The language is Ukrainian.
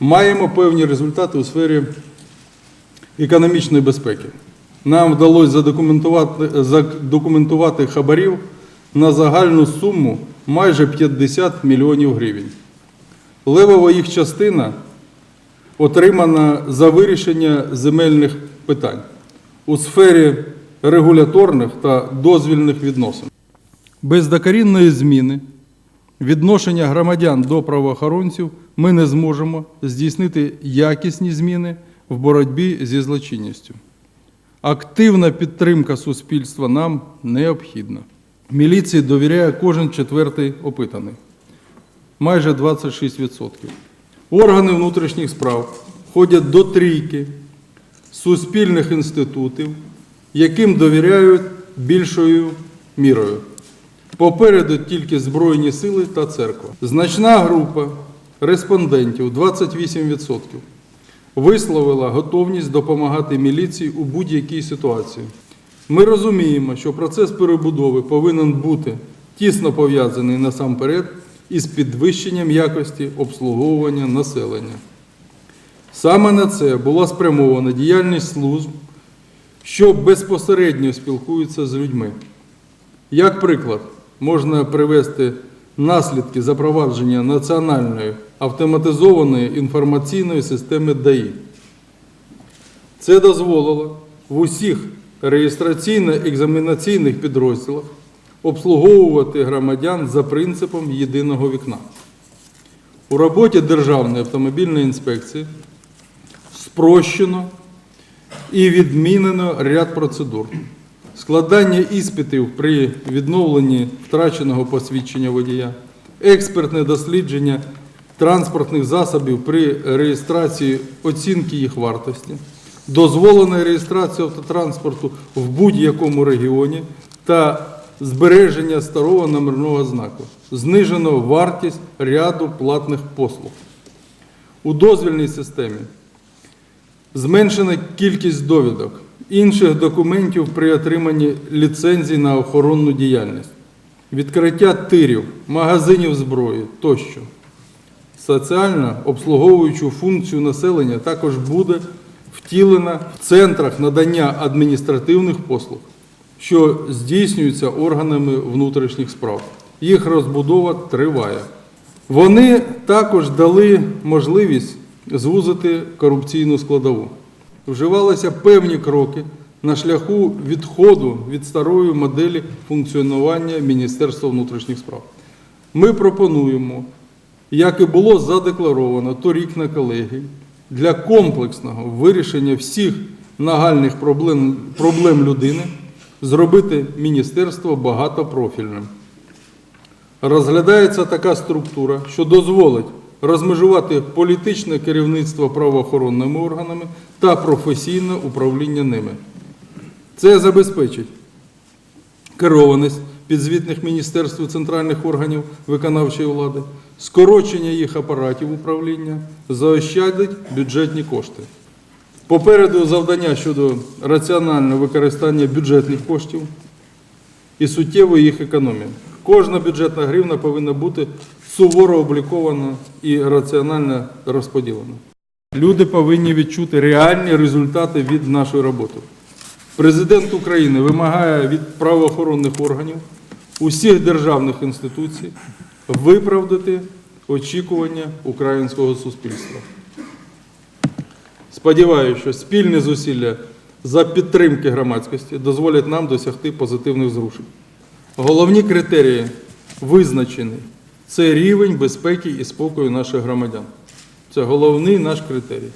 Маємо певні результати у сфері економічної безпеки. Нам вдалося задокументувати, задокументувати хабарів на загальну суму майже 50 мільйонів гривень. Левова їх частина отримана за вирішення земельних питань у сфері регуляторних та дозвільних відносин. Без докорінної зміни відношення громадян до правоохоронців ми не зможемо здійснити якісні зміни в боротьбі зі злочинністю. Активна підтримка суспільства нам необхідна. Міліції довіряє кожен четвертий опитаний, майже 26%. Органи внутрішніх справ входять до трійки суспільних інститутів, яким довіряють більшою мірою. Попереду тільки Збройні сили та церква. Значна група респондентів 28% висловила готовність допомагати міліції у будь-якій ситуації. Ми розуміємо, що процес перебудови повинен бути тісно пов'язаний насамперед із підвищенням якості обслуговування населення. Саме на це була спрямована діяльність служб, що безпосередньо спілкуються з людьми. Як приклад, можна привести наслідки запровадження національної автоматизованої інформаційної системи ДАІ. Це дозволило в усіх реєстраційно-екзаменаційних підрозділах обслуговувати громадян за принципом єдиного вікна. У роботі Державної автомобільної інспекції спрощено і відмінено ряд процедур. Складання іспитів при відновленні втраченого посвідчення водія, експертне дослідження транспортних засобів при реєстрації оцінки їх вартості, дозволена реєстрація автотранспорту в будь-якому регіоні та збереження старого номерного знаку. Знижено вартість ряду платних послуг. У дозвільній системі зменшена кількість довідок, інших документів при отриманні ліцензій на охоронну діяльність, відкриття тирів, магазинів зброї тощо. Соціально обслуговуючу функцію населення також буде втілена в центрах надання адміністративних послуг, що здійснюються органами внутрішніх справ. Їх розбудова триває. Вони також дали можливість звузити корупційну складову. Вживалися певні кроки на шляху відходу від старої моделі функціонування Міністерства внутрішніх справ. Ми пропонуємо, як і було задекларовано торік на колегії, для комплексного вирішення всіх нагальних проблем, проблем людини зробити міністерство багатопрофільним. Розглядається така структура, що дозволить розмежувати політичне керівництво правоохоронними органами та професійне управління ними. Це забезпечить керованість підзвітних міністерств і центральних органів виконавчої влади, скорочення їх апаратів управління, заощадить бюджетні кошти. Попереду завдання щодо раціонального використання бюджетних коштів і суттєвої їх економії. Кожна бюджетна гривна повинна бути суворо облікована і раціонально розподілена. Люди повинні відчути реальні результати від нашої роботи. Президент України вимагає від правоохоронних органів усіх державних інституцій виправдати очікування українського суспільства. Сподіваюся, що спільні зусилля за підтримки громадськості дозволять нам досягти позитивних зрушень. Головні критерії визначені. Це рівень безпеки і спокою наших громадян. Це головний наш критерій.